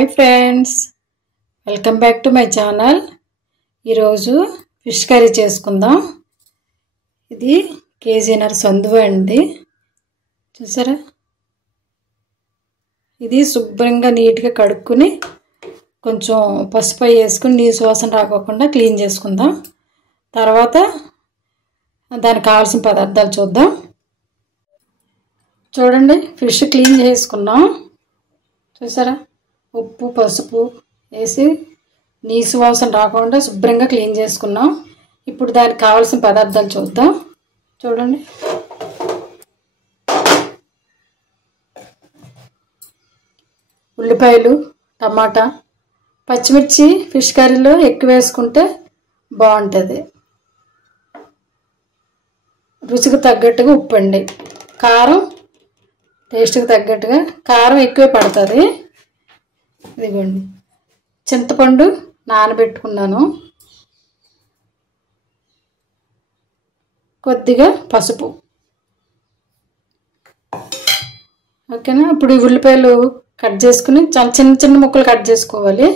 Hi friends, welcome back to my channel. ఈరోజు fish curry చేసుకుందాం. ఇది కేజీన్నర సందువ అండి. చూసారా, ఇది శుభ్రంగా నీట్గా కడుక్కుని కొంచెం పసుపు వేసుకుని నీసు వాసన రాకోకుండా క్లీన్ చేసుకుందాం. తర్వాత దానికి కావాల్సిన పదార్థాలు చూద్దాం. చూడండి, ఫిష్ క్లీన్ చేసుకున్నాం. చూసారా, ఉప్పు పసుపు వేసి నీసు వాసన రాకుండా శుభ్రంగా క్లీన్ చేసుకున్నాం. ఇప్పుడు దానికి కావాల్సిన పదార్థాలు చూద్దాం. చూడండి, ఉల్లిపాయలు, టమాటా, పచ్చిమిర్చి ఫిష్ కర్రీలో ఎక్కువ వేసుకుంటే బాగుంటుంది. రుచికి తగ్గట్టుగా ఉప్పు అండి. కారం టేస్ట్కి తగ్గట్టుగా కారం ఎక్కువే పడుతుంది. ఇదిగోండి, చింతపండు నానబెట్టుకున్నాను. కొద్దిగా పసుపు. ఓకేనా. ఇప్పుడు ఈ ఉల్లిపాయలు కట్ చేసుకుని చాలా చిన్న చిన్న ముక్కలు కట్ చేసుకోవాలి.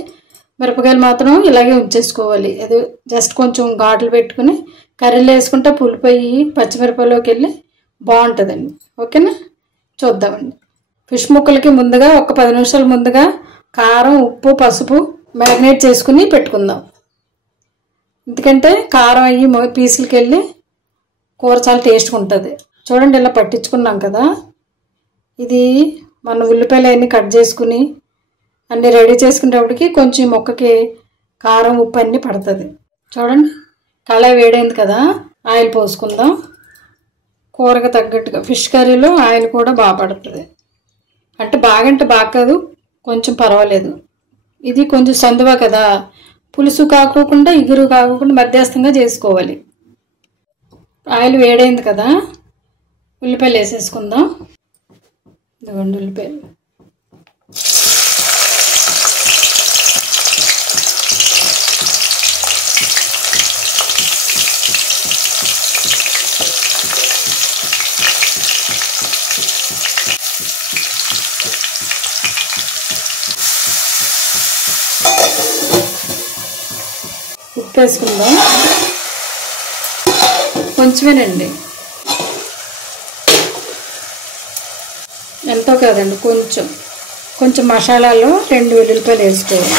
మిరపకాయలు మాత్రం ఇలాగే ఉంచేసుకోవాలి. అది జస్ట్ కొంచెం ఘాట్లు పెట్టుకుని కర్రీలో వేసుకుంటే పులిపోయి పచ్చిమిరపకాయలోకి వెళ్ళి బాగుంటుందండి. ఓకేనా, చూద్దామండి. ఫిష్ ముక్కలకి ముందుగా ఒక 10 నిమిషాల ముందుగా కారం ఉప్పు పసుపు మ్యారినేట్ చేసుకుని పెట్టుకుందాం. ఎందుకంటే కారం అయ్యి పీసులకి వెళ్ళి కూర చాలా టేస్ట్గా ఉంటుంది. చూడండి, ఇలా పట్టించుకున్నాం కదా. ఇది మన ఉల్లిపాయలు అన్నీ కట్ చేసుకుని అన్నీ రెడీ చేసుకునేటప్పటికి కొంచెం మొక్కకి కారం ఉప్పు అన్నీ పడుతుంది. చూడండి, కళాయి వేడైంది కదా. ఆయిల్ పోసుకుందాం. కూరకు తగ్గట్టుగా ఫిష్ కర్రీలో ఆయిల్ కూడా బాగా పడుతుంది. అంటే బాగా కాదు, కొంచెం పర్వాలేదు. ఇది కొంచెం సందువ కదా, పులుసు కాకోకుండా ఇగురు కాకోకుండా మధ్యస్థంగా చేసుకోవాలి. ఆయిల్ వేడైంది కదా, ఉల్లిపాయలు వేసేసుకుందాం. ఇదిగోండి ఉల్లిపాయలు. ఉప్పు వేసుకుందాం, కొంచెమేనండి, ఎంతో కాదండి, కొంచెం మసాలాలో 2 వెల్లుల్లిపాయలు వేసుకోవాలి.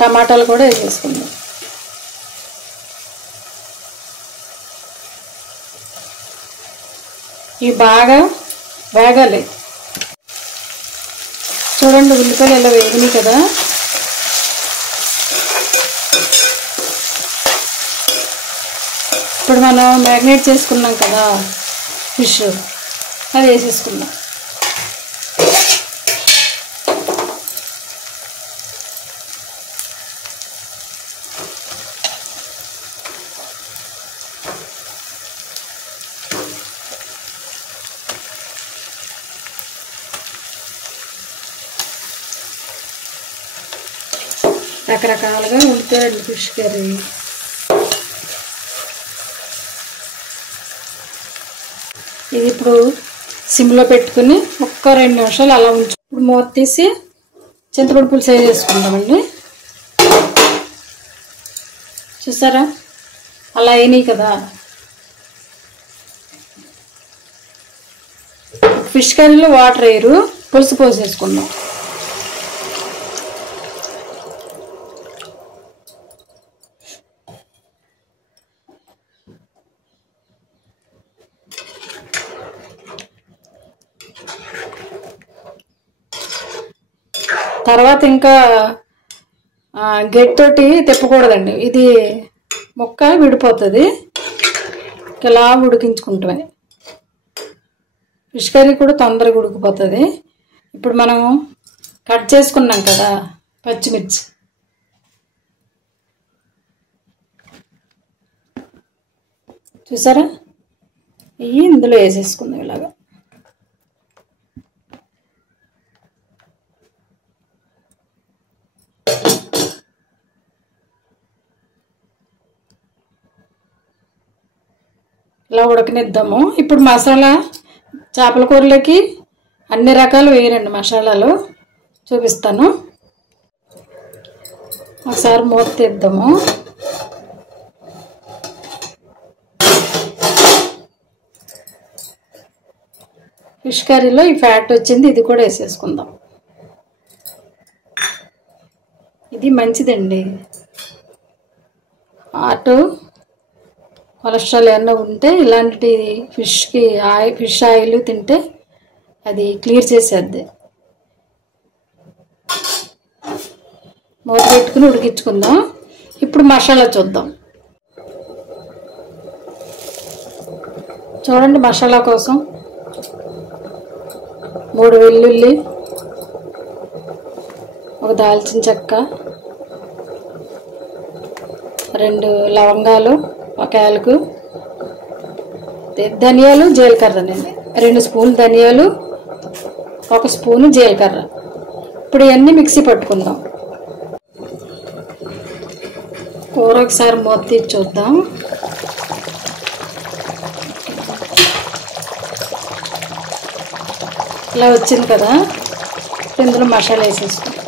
టమాటాలు కూడా వేసేసుకుందాం. ఇవి బాగా వేగాలి. చూడండి, ఉల్లిపాయలు ఎలా వేగినాయి కదా. ఇప్పుడు మనం మ్యారినేట్ చేసుకున్నాం కదా ఫిష్, అది వేసేసుకుందాం. రకరకాలుగా ఉంటాయండి ఫిష్ కర్రీ. ఇది ఇప్పుడు సిమ్లో పెట్టుకుని ఒక్క 2 నిమిషాలు అలా ఉంచు. ఇప్పుడు మూత తీసి చింతపండు పులుసు వేసుకుందామండి. చూసారా, అలా అయినాయి కదా. ఫిష్ కర్రీలో వాటర్ వేయరు, పులుసు పోసేసుకుందాం. తర్వాత ఇంకా గెట్టతోటి తిప్పకూడదండి, ఇది ముక్క విడిపోతుంది. ఇలా ఉడికించుకుంటామే. ఫిష్ కర్రీ కూడా తొందరగా ఉడికిపోతుంది. ఇప్పుడు మనం కట్ చేసుకున్నాం కదా పచ్చిమిర్చి, చూసారా, ఇవి ఇందులో వేసేసుకుందాం ఇలాగా. ఇలా ఉడకనిద్దాము. ఇప్పుడు మసాలా చేపల కూరలోకి అన్ని రకాలు వేయరండి మసాలాలు, చూపిస్తాను. ఒకసారి మూత తీద్దాము. ఫిష్ కర్రీలో ఈ ఫ్యాట్ వచ్చింది, ఇది కూడా వేసేసుకుందాం. ఇది మంచిదండి. హార్ట్ కొలెస్ట్రాల్ ఏమన్నా ఉంటే ఇలాంటి ఫిష్ ఆయిల్ తింటే అది క్లియర్ చేసేద్ది. మూత పెట్టుకుని ఉడికించుకుందాం. ఇప్పుడు మసాలా చూద్దాం. చూడండి, మసాలా కోసం 3 వెల్లుల్లి, 1 దాల్చిన చెక్క, 2 లవంగాలు, 1 యాలకు, ధనియాలు, జీలకర్రనండి, 2 స్పూన్లు ధనియాలు, 1 స్పూను జీలకర్ర. ఇప్పుడు ఇవన్నీ మిక్సీ పట్టుకుందాం. కూర ఒకసారి మూత తీసి చూద్దాం. ఇలా వచ్చింది కదా. ఇందులో మసాలా వేసేసుకుంటాం.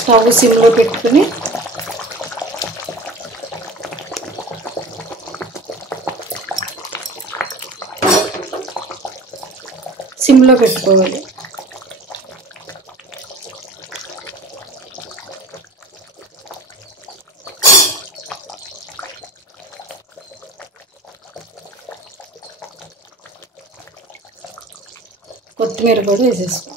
స్టవ్ సిమ్లో పెట్టుకుని సిమ్లో పెట్టుకోవాలి. కొత్తిమీర కూడా వేసేసుకో.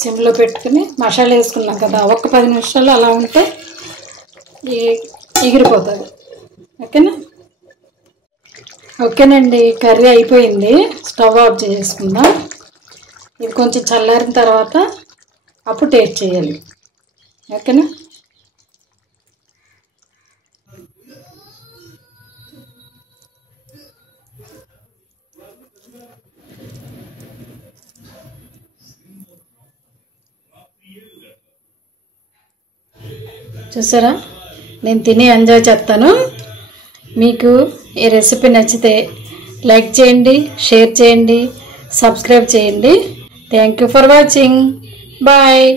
సిమ్లో పెట్టుకుని మసాలా వేసుకున్నాం కదా, ఒక 10 నిమిషాలు అలా ఉంటే ఎగిరిపోతుంది. ఓకేనా? ఓకేనండి, కర్రీ అయిపోయింది. స్టవ్ ఆఫ్ చేసుకుందాం. ఇది కొంచెం చల్లారిన తర్వాత అప్పుడు టేస్ట్ చేయాలి. ఓకేనా? చూసారా, నేను తిని ఎంజాయ్ చేస్తాను. మీకు ఈ రెసిపీ నచ్చితే లైక్ చేయండి, షేర్ చేయండి, సబ్స్క్రైబ్ చేయండి. Thank you for watching. Bye.